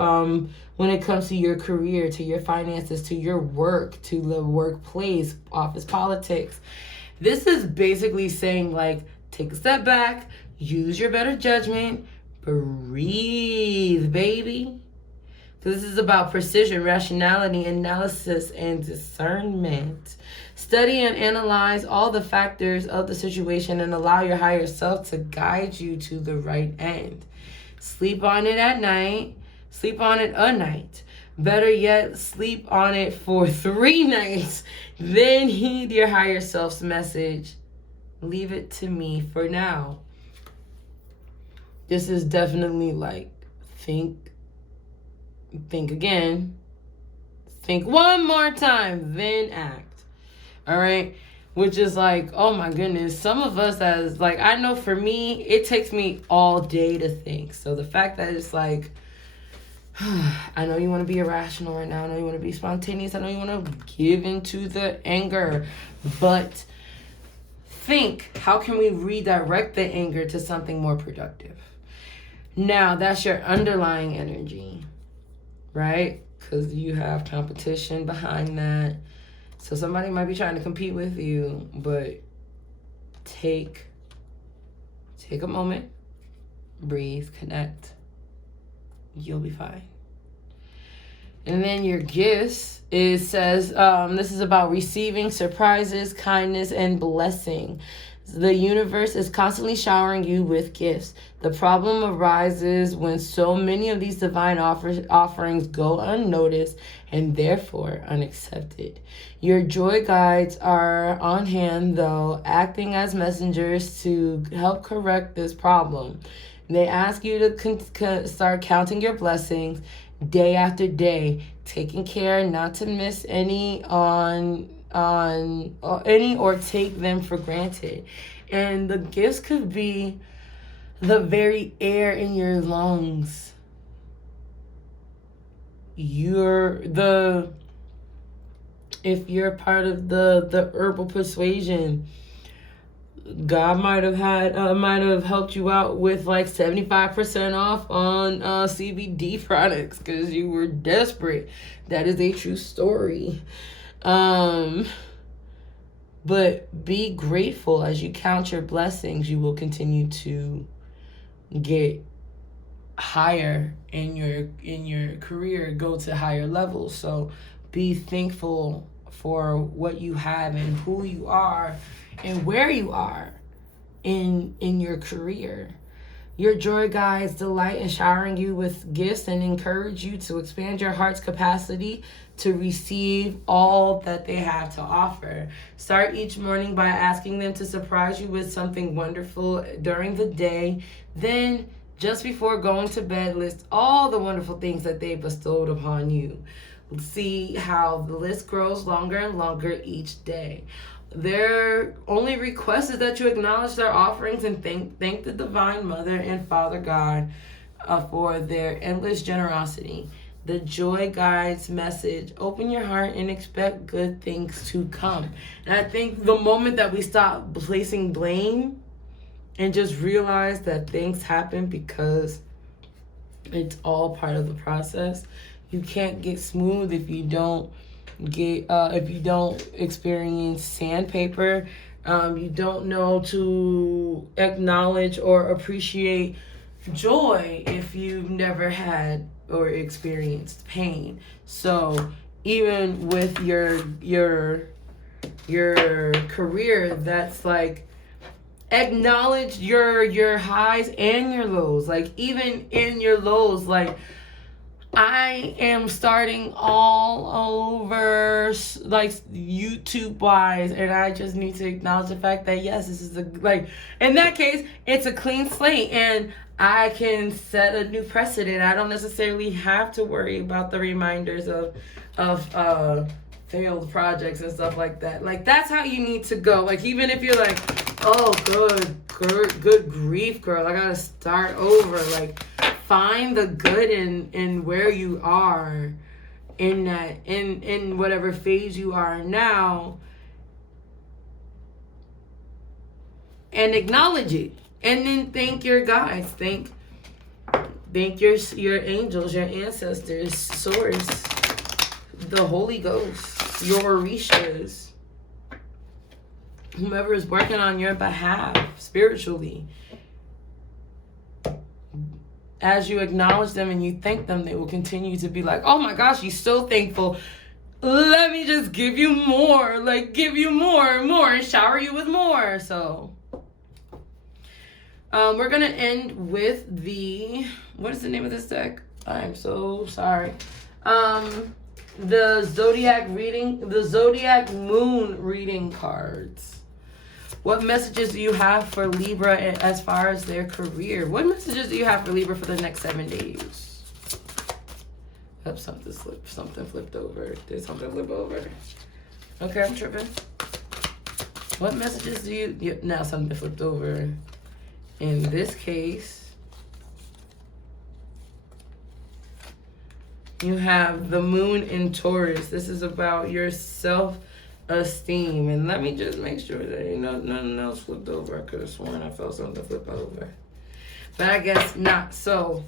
when it comes to your career, to your finances, to your work, to the workplace, office politics, this is basically saying, like, take a step back, use your better judgment, breathe, baby. This is about precision, rationality, analysis, and discernment. Study and analyze all the factors of the situation and allow your higher self to guide you to the right end. Sleep on it at night. Sleep on it a night. Better yet, sleep on it for 3 nights. Then heed your higher self's message. Leave it to me for now. This is definitely like, think again, think one more time, then act. All right? Which is like, oh my goodness, some of us as, like, I know for me, it takes me all day to think. So the fact that it's like, I know you want to be irrational right now. I know you want to be spontaneous. I know you want to give into the anger. But think, how can we redirect the anger to something more productive? Now, that's your underlying energy, right? Because you have competition behind that. So somebody might be trying to compete with you, but take a moment, breathe, connect. You'll be fine. And then your gifts, it says, this is about receiving surprises, kindness, and blessing. The universe is constantly showering you with gifts. The problem arises when so many of these divine offerings go unnoticed and therefore unaccepted. Your joy guides are on hand, though, acting as messengers to help correct this problem. They ask you to start counting your blessings day after day, taking care not to miss any or take them for granted. And the gifts could be the very air in your lungs. If you're part of the herbal persuasion, God might have helped you out with like 75% off on CBD products because you were desperate. That is a true story. But be grateful as you count your blessings. You will continue to get higher in your career, go to higher levels. So be thankful for what you have and who you are and where you are in your career. Your joy guides delight in showering you with gifts and encourage you to expand your heart's capacity to receive all that they have to offer. Start each morning by asking them to surprise you with something wonderful during the day. Then, just before going to bed, list all the wonderful things that they bestowed upon you. See how the list grows longer and longer each day. Their only request is that you acknowledge their offerings and thank the Divine Mother and Father God for their endless generosity. The Joy Guides message: open your heart and expect good things to come. And I think the moment that we stop placing blame and just realize that things happen because it's all part of the process. You can't get smooth if you don't experience sandpaper. You don't know to acknowledge or appreciate joy if you've never had or experienced pain. So even with your career, that's like, acknowledge your highs and your lows. Like even in your lows, like, I am starting all over, like, YouTube wise, and I just need to acknowledge the fact that yes, this is in that case, it's a clean slate, and I can set a new precedent. I don't necessarily have to worry about the reminders of failed projects and stuff like that. Like, that's how you need to go. Like, even if you're like, oh, good grief, girl, I gotta start over. Like, find the good in where you are in that, in whatever phase you are now, and acknowledge it. And then thank your guides, thank your angels, your ancestors, source, the Holy Ghost, your orishas, whomever is working on your behalf spiritually. As you acknowledge them and you thank them, they will continue to be like, oh my gosh, you're so thankful. Let me just give you more, and shower you with more. So we're going to end with what is the name of this deck? I'm so sorry. The zodiac moon reading cards. What messages do you have for Libra as far as their career? What messages do you have for Libra for the next 7 days? Oh, something flipped over. Did something flip over? Okay, I'm tripping. What messages do you... Now something flipped over. In this case, you have the moon in Taurus. This is about your self-esteem. And let me just make sure that nothing else flipped over. I could have sworn I felt something flip over. But I guess not. So,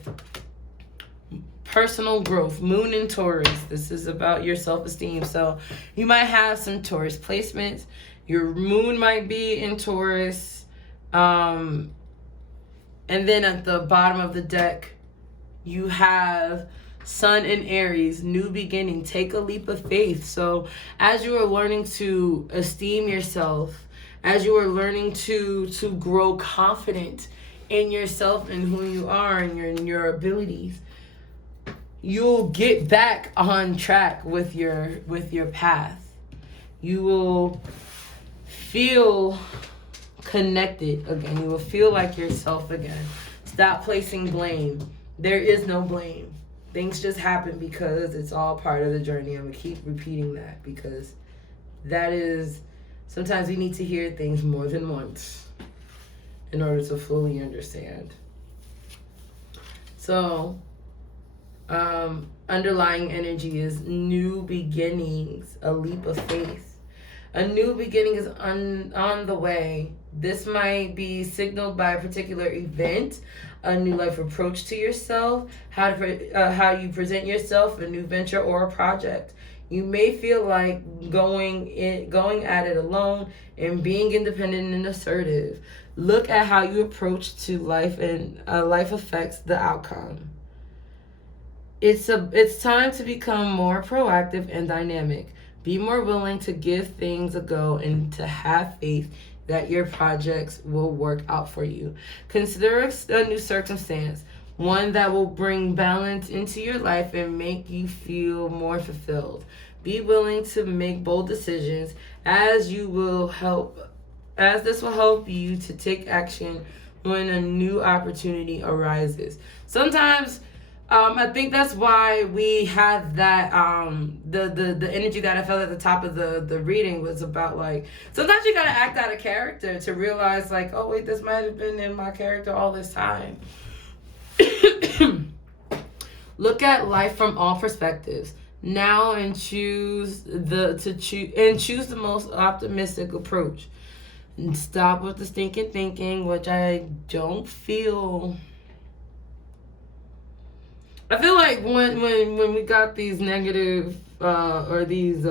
personal growth. Moon in Taurus. This is about your self-esteem. So, you might have some Taurus placements. Your moon might be in Taurus. And then at the bottom of the deck, you have Sun in Aries, new beginning, take a leap of faith. So as you are learning to esteem yourself, as you are learning to grow confident in yourself and who you are and your abilities, you'll get back on track with your path. You will feel connected again. You will feel like yourself again. Stop placing blame. There is no blame. Things just happen because it's all part of the journey. I'm going to keep repeating that because that is, sometimes we need to hear things more than once in order to fully understand. So, underlying energy is new beginnings, a leap of faith. A new beginning is on the way. This might be signaled by a particular event, a new life approach to yourself, how you present yourself, a new venture or a project. You may feel like going at it alone and being independent and assertive. Look at how you approach to life, and life affects the outcome. It's time to become more proactive and dynamic. Be more willing to give things a go and to have faith that your projects will work out for you. Consider a new circumstance, one that will bring balance into your life and make you feel more fulfilled. Be willing to make bold decisions as this will help you to take action when a new opportunity arises. Sometimes I think that's why we had that the energy that I felt at the top of the reading was about, like, sometimes you gotta act out of character to realize, like, oh wait, this might have been in my character all this time. Look at life from all perspectives now and choose the most optimistic approach. And stop with the stinking thinking, which I don't feel. I feel like when we got these negative or these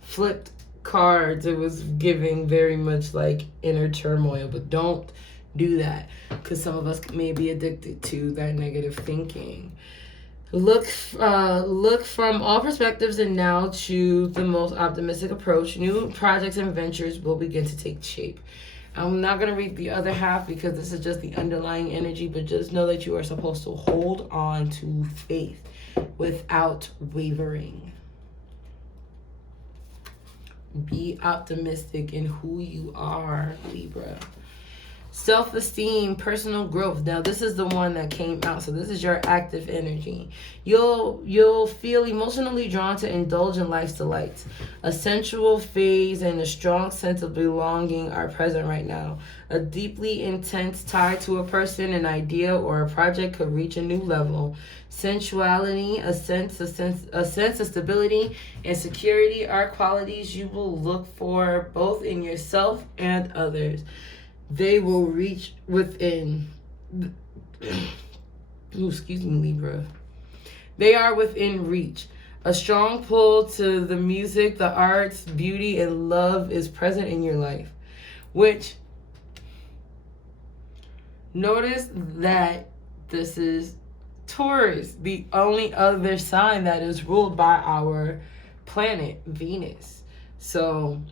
flipped cards, it was giving very much like inner turmoil. But don't do that, because some of us may be addicted to that negative thinking. Look from all perspectives and now choose the most optimistic approach. New projects and ventures will begin to take shape. I'm not going to read the other half because this is just the underlying energy, but just know that you are supposed to hold on to faith without wavering. Be optimistic in who you are, Libra. Self-esteem, personal growth. Now, this is the one that came out, so this is your active energy. You'll feel emotionally drawn to indulge in life's delights. A sensual phase and a strong sense of belonging are present right now. A deeply intense tie to a person, an idea, or a project could reach a new level. Sensuality, a sense of stability and security are qualities you will look for both in yourself and others. They will reach within. Excuse me, Libra. They are within reach. A strong pull to the music, the arts, beauty, and love is present in your life. Which, notice that this is Taurus, the only other sign that is ruled by our planet, Venus. So,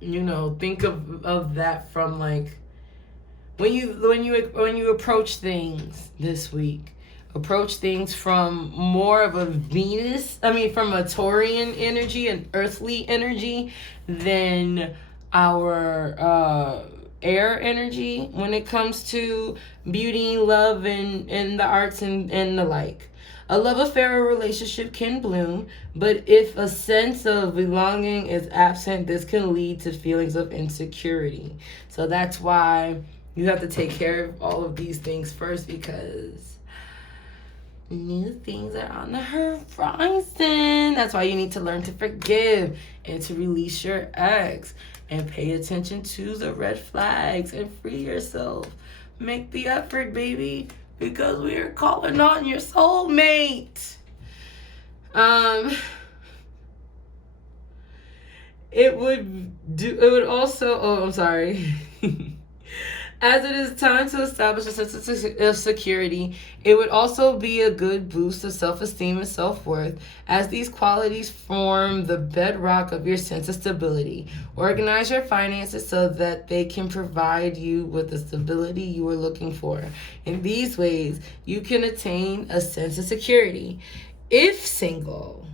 think of that from, like, when you approach things this week, approach things from more of a from a Taurian energy, an earthly energy, than our air energy when it comes to beauty, love, and the arts and the like. A love affair or relationship can bloom, but if a sense of belonging is absent, this can lead to feelings of insecurity. So that's why you have to take care of all of these things first, because new things are on the horizon. That's why you need to learn to forgive and to release your ex and pay attention to the red flags and free yourself. Make the effort, baby, because we are calling on your soulmate. It would also, I'm sorry. As it is time to establish a sense of security, it would also be a good boost of self-esteem and self-worth, as these qualities form the bedrock of your sense of stability. Organize your finances so that they can provide you with the stability you are looking for. In these ways, you can attain a sense of security. If single,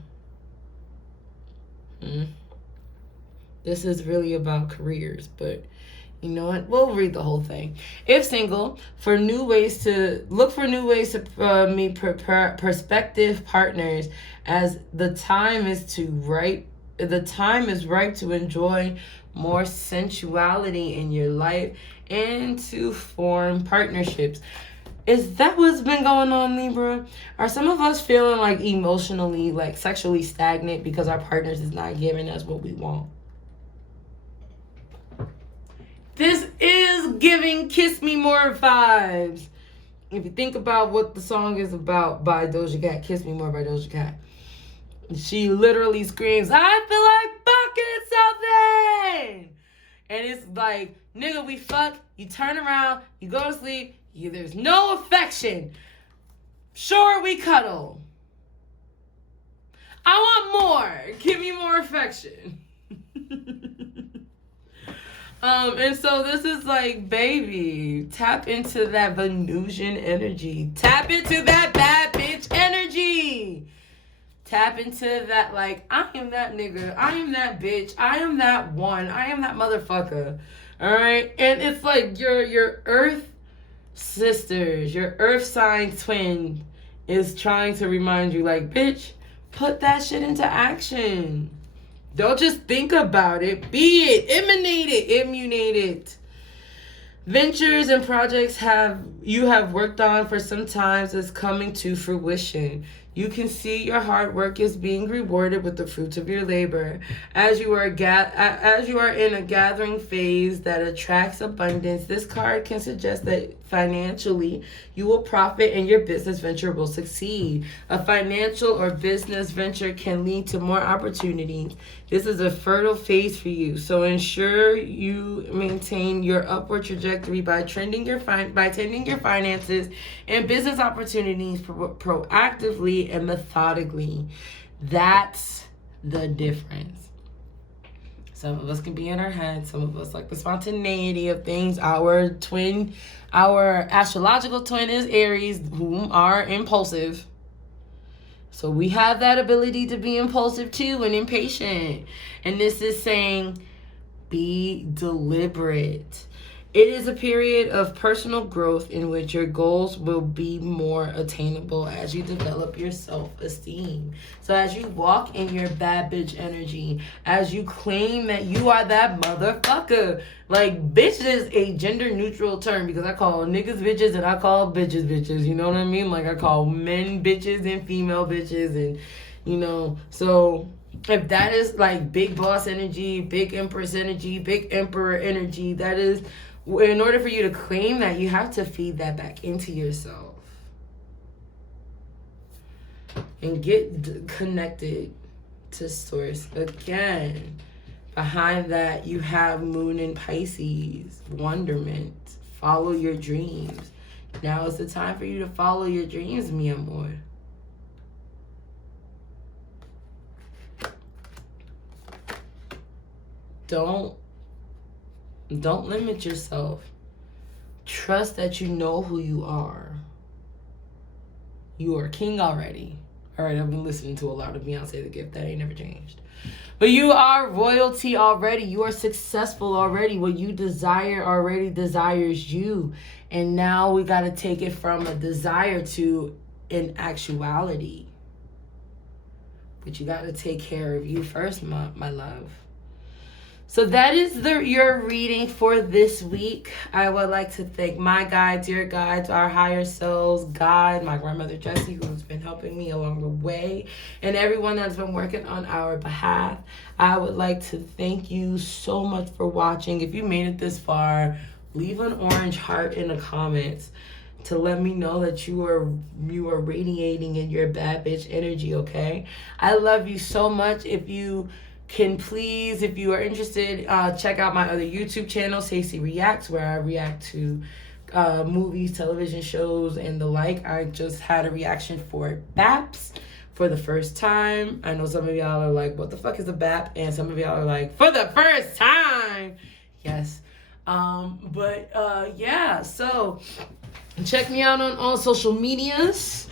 this is really about careers, but you know what? We'll read the whole thing. If single, look for new ways to meet prospective partners, as the time is ripe to enjoy more sensuality in your life and to form partnerships. Is that what's been going on, Libra? Are some of us feeling like emotionally, like sexually stagnant because our partners is not giving us what we want? This is giving Kiss Me More vibes. If you think about what the song is about by Doja Cat, Kiss Me More by Doja Cat, she literally screams, I feel like fucking something. And it's like, nigga, we fuck, you turn around, you go to sleep, there's no affection. Sure, we cuddle. I want more. Give me more affection. And so this is like, baby, tap into that Venusian energy. Tap into that bad bitch energy. Tap into that, like, I am that nigga. I am that bitch. I am that one. I am that motherfucker. All right? And it's like your earth sisters, your earth sign twin is trying to remind you, like, bitch, put that shit into action. Don't just think about it. Be it. Emanate it. Immunate it. Ventures and projects you have worked on for some time is coming to fruition. You can see your hard work is being rewarded with the fruits of your labor. As you are in a gathering phase that attracts abundance, this card can suggest that financially you will profit and your business venture will succeed. A financial or business venture can lead to more opportunities. This is a fertile phase for you, so ensure you maintain your upward trajectory by tending your finances and business opportunities proactively and methodically. That's the difference. Some of us can be in our heads. Some of us like the spontaneity of things. Our astrological twin is Aries, whom are impulsive. So we have that ability to be impulsive too and impatient. And this is saying, be deliberate. It is a period of personal growth in which your goals will be more attainable as you develop your self-esteem. So as you walk in your bad bitch energy, as you claim that you are that motherfucker. Like, bitch is a gender neutral term because I call niggas bitches and I call bitches bitches. You know what I mean? Like, I call men bitches and female bitches, and, you know, so if that is like big boss energy, big empress energy, big emperor energy, that is, in order for you to claim that, you have to feed that back into yourself and get connected to source. Again, behind that, you have moon in Pisces, wonderment. Follow your dreams. Now is the time for you to follow your dreams, mi amor. Don't limit yourself. Trust that you know who you are. You are king already. All right, I've been listening to a lot of Beyonce The Gift. That ain't never changed. But you are royalty already. You are successful already. What you desire already desires you. And now we got to take it from a desire to an actuality. But you got to take care of you first, my love. So that is your reading for this week. I would like to thank my guides, your guides, our higher selves, God, my grandmother Jessie, who's been helping me along the way, and everyone that's been working on our behalf. I would like to thank you so much for watching. If you made it this far, leave an orange heart in the comments to let me know that you are radiating in your bad bitch energy, okay? I love you so much. If you can please, if you are interested, check out my other YouTube channel, SEYSII Reacts, where I react to movies, television shows, and the like. I just had a reaction for BAPs for the first time. I know some of y'all are like, what the fuck is a BAP? And some of y'all are like, for the first time! Yes. Yeah, so check me out on all social medias.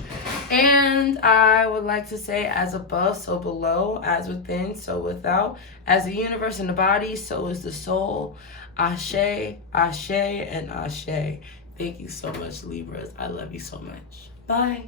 And I would like to say, as above, so below, as within, so without, as the universe and the body, so is the soul. Ashe, ashe, and ashe. Thank you so much, Libras. I love you so much. Bye.